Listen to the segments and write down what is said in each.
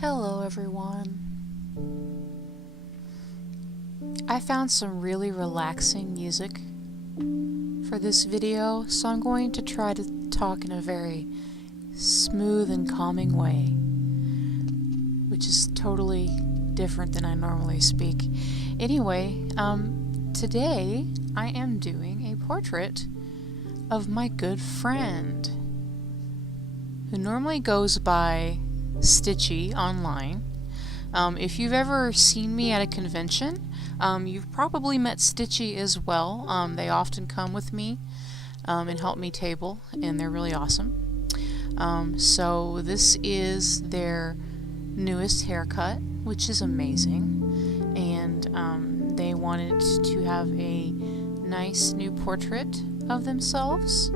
Hello everyone. I found some really relaxing music for this video, so I'm going to try to talk in a very smooth and calming way, which is totally different than I normally speak. Anyway, today I am doing a portrait of my good friend, who normally goes by Stitchy online. If you've ever seen me at a convention, you've probably met Stitchy as well. They often come with me and help me table, and they're really awesome. So this is their newest haircut, which is amazing, and they wanted to have a nice new portrait of themselves.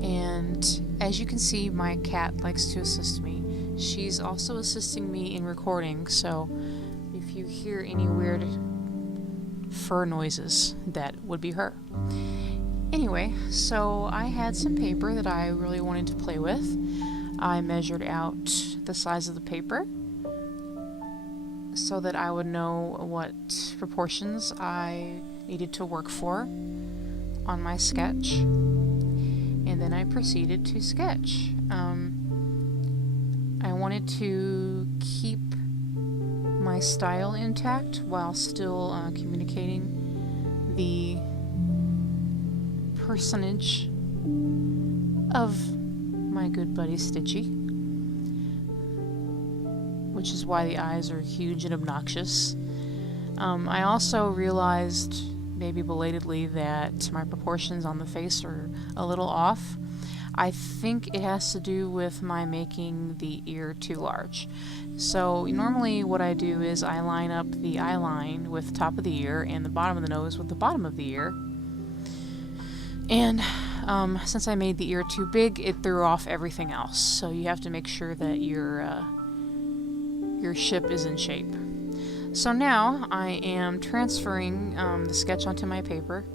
And as you can see, my cat likes to assist me. She's also assisting me in recording, so if you hear any weird fur noises, that would be her. Anyway, so I had some paper that I really wanted to play with. I measured out the size of the paper so that I would know what proportions I needed to work for on my sketch. And then I proceeded to sketch. I wanted to keep my style intact while still communicating the personage of my good buddy Stitchy, which is why the eyes are huge and obnoxious. I also realized, maybe belatedly, that my proportions on the face are a little off. I think it has to do with my making the ear too large. So normally what I do is I line up the eye line with the top of the ear and the bottom of the nose with the bottom of the ear. And since I made the ear too big, it threw off everything else. So you have to make sure that your ship is in shape. So now I am transferring the sketch onto my paper.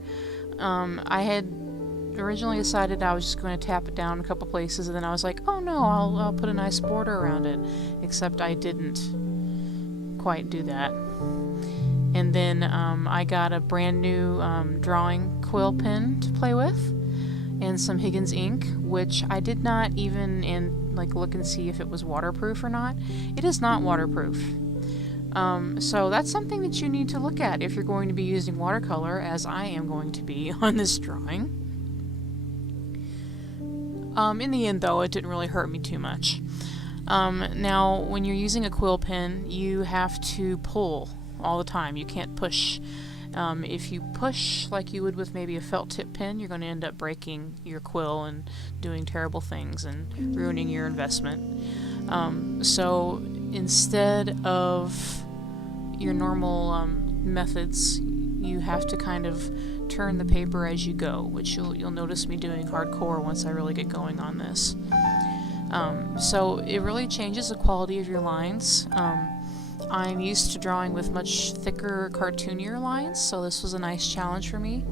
I had originally decided I was just going to tap it down a couple places, and then I was like, oh no, I'll put a nice border around it, except I didn't quite do that. And then I got a brand new drawing quill pen to play with, and some Higgins ink, which I did not even look and see if it was waterproof or not. It is not waterproof. So that's something that you need to look at if you're going to be using watercolor, as I am going to be on this drawing. In the end, though, it didn't really hurt me too much. Now, when you're using a quill pen, you have to pull all the time. You can't push. If you push like you would with maybe a felt tip pen, you're going to end up breaking your quill and doing terrible things and ruining your investment. So instead of your normal methods, you have to kind of turn the paper as you go, which you'll notice me doing hardcore once I really get going on this. So it really changes the quality of your lines. I'm used to drawing with much thicker, cartoonier lines, so this was a nice challenge for me.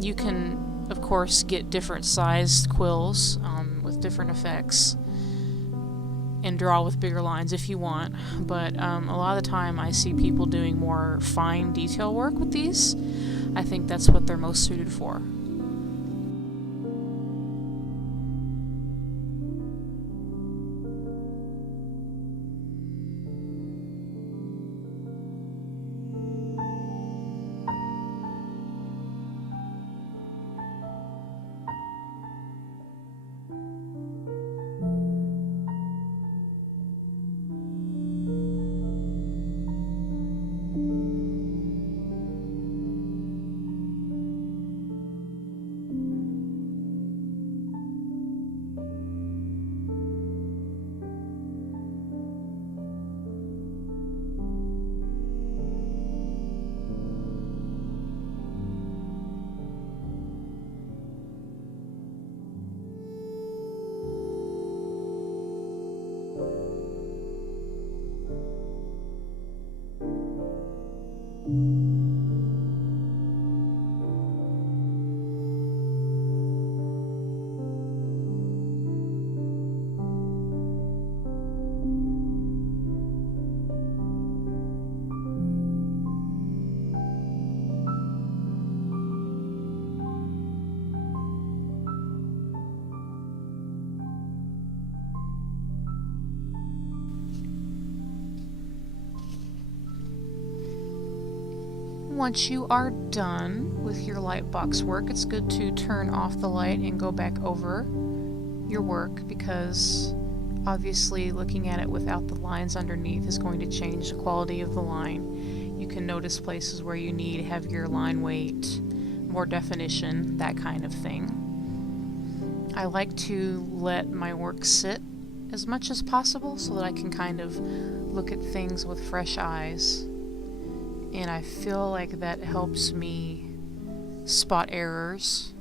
You can, of course, get different sized quills with different effects and draw with bigger lines if you want, but a lot of the time I see people doing more fine detail work with these. I think that's what they're most suited for. once you are done with your light box work, it's good to turn off the light and go back over your work, because obviously looking at it without the lines underneath is going to change the quality of the line. You can notice places where you need heavier line weight, more definition, that kind of thing. I like to let my work sit as much as possible so that I can kind of look at things with fresh eyes. And I feel like that helps me spot errors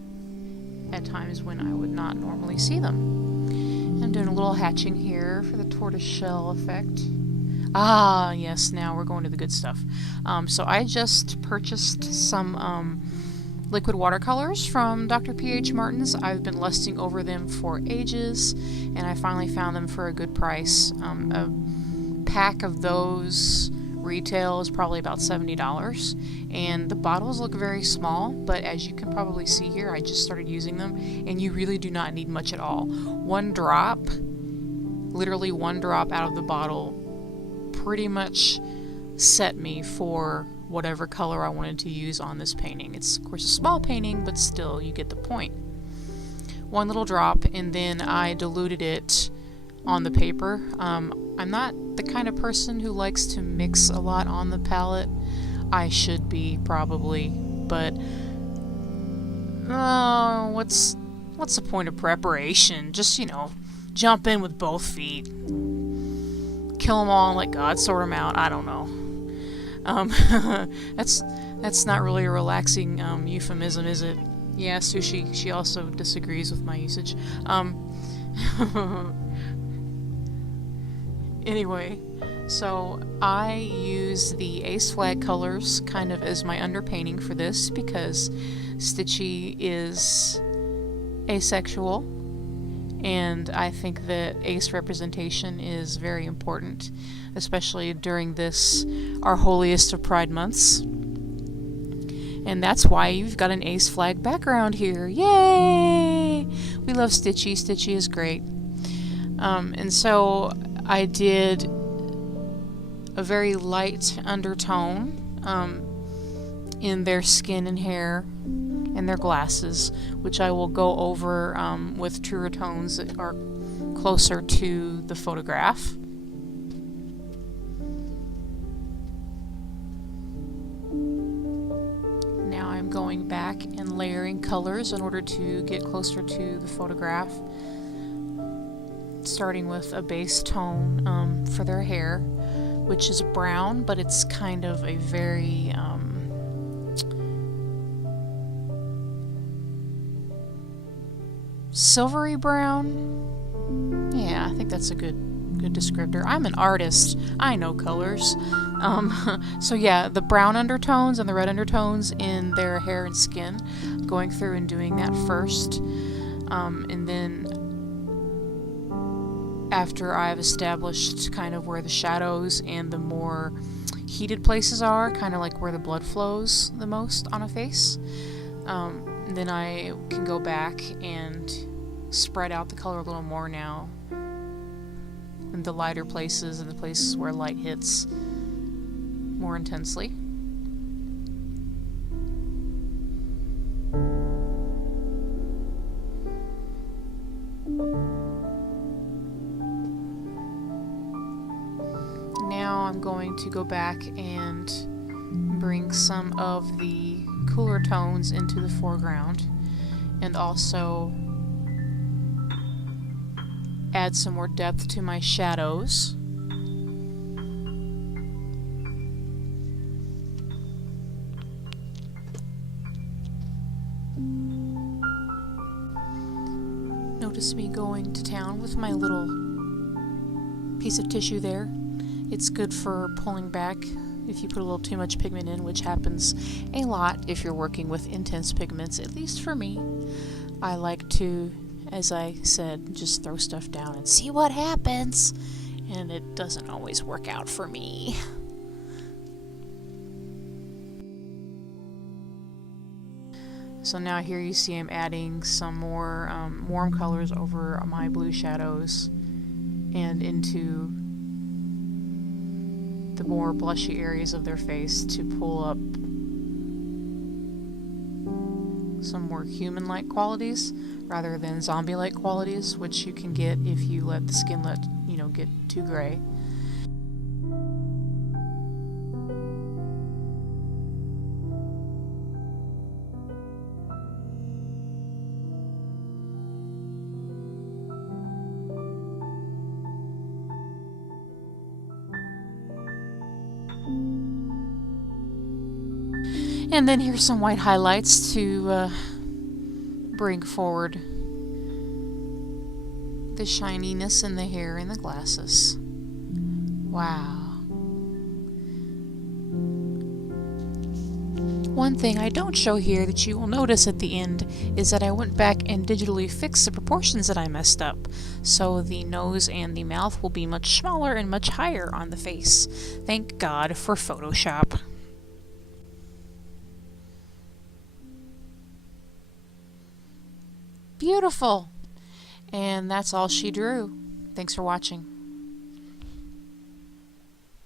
at times when I would not normally see them. I'm doing a little hatching here for the tortoise shell effect. Ah, yes, now we're going to the good stuff. So I just purchased some liquid watercolors from Dr. P.H. Martin's. I've been lusting over them for ages, and I finally found them for a good price. A pack of those retail is probably about $70, and the bottles look very small, but as you can probably see here, I just started using them, and you really do not need much at all. One drop, literally one drop out of the bottle, pretty much set me for whatever color I wanted to use on this painting. It's of course a small painting, but still you get the point. One little drop, and then I diluted it on the paper. I'm not the kind of person who likes to mix a lot on the palette. I should be, probably, but what's the point of preparation? Just, jump in with both feet. Kill them all and let God sort them out. I don't know. That's not really a relaxing euphemism, is it? Yeah, Sushi, she also disagrees with my usage. Anyway, so I use the Ace Flag colors kind of as my underpainting for this, because Stitchy is asexual, and I think that ace representation is very important, especially during this, our holiest of Pride months. And that's why you've got an Ace Flag background here. Yay! We love Stitchy. Stitchy is great. And so I did a very light undertone in their skin and hair and their glasses, which I will go over with truer tones that are closer to the photograph. Now I'm going back and layering colors in order to get closer to the photograph, starting with a base tone for their hair, which is brown, but it's kind of a very silvery brown. Yeah, I think that's a good descriptor. I'm an artist. I know colors. So yeah, the brown undertones and the red undertones in their hair and skin, going through and doing that first. And then after I've established kind of where the shadows and the more heated places are, kind of like where the blood flows the most on a face, then I can go back and spread out the color a little more now in the lighter places and the places where light hits more intensely. Now I'm going to go back and bring some of the cooler tones into the foreground, and also add some more depth to my shadows. Notice me going to town with my little piece of tissue there. It's good for pulling back if you put a little too much pigment in, which happens a lot if you're working with intense pigments, at least for me. I like to, as I said, just throw stuff down and see what happens, and it doesn't always work out for me. So now here you see I'm adding some more warm colors over my blue shadows and into the more blushy areas of their face to pull up some more human-like qualities rather than zombie-like qualities, which you can get if you let the skin get too gray. And then here's some white highlights to bring forward the shininess in the hair and the glasses. Wow. One thing I don't show here that you will notice at the end is that I went back and digitally fixed the proportions that I messed up. So the nose and the mouth will be much smaller and much higher on the face. Thank God for Photoshop. Beautiful! And that's all she drew. Thanks for watching.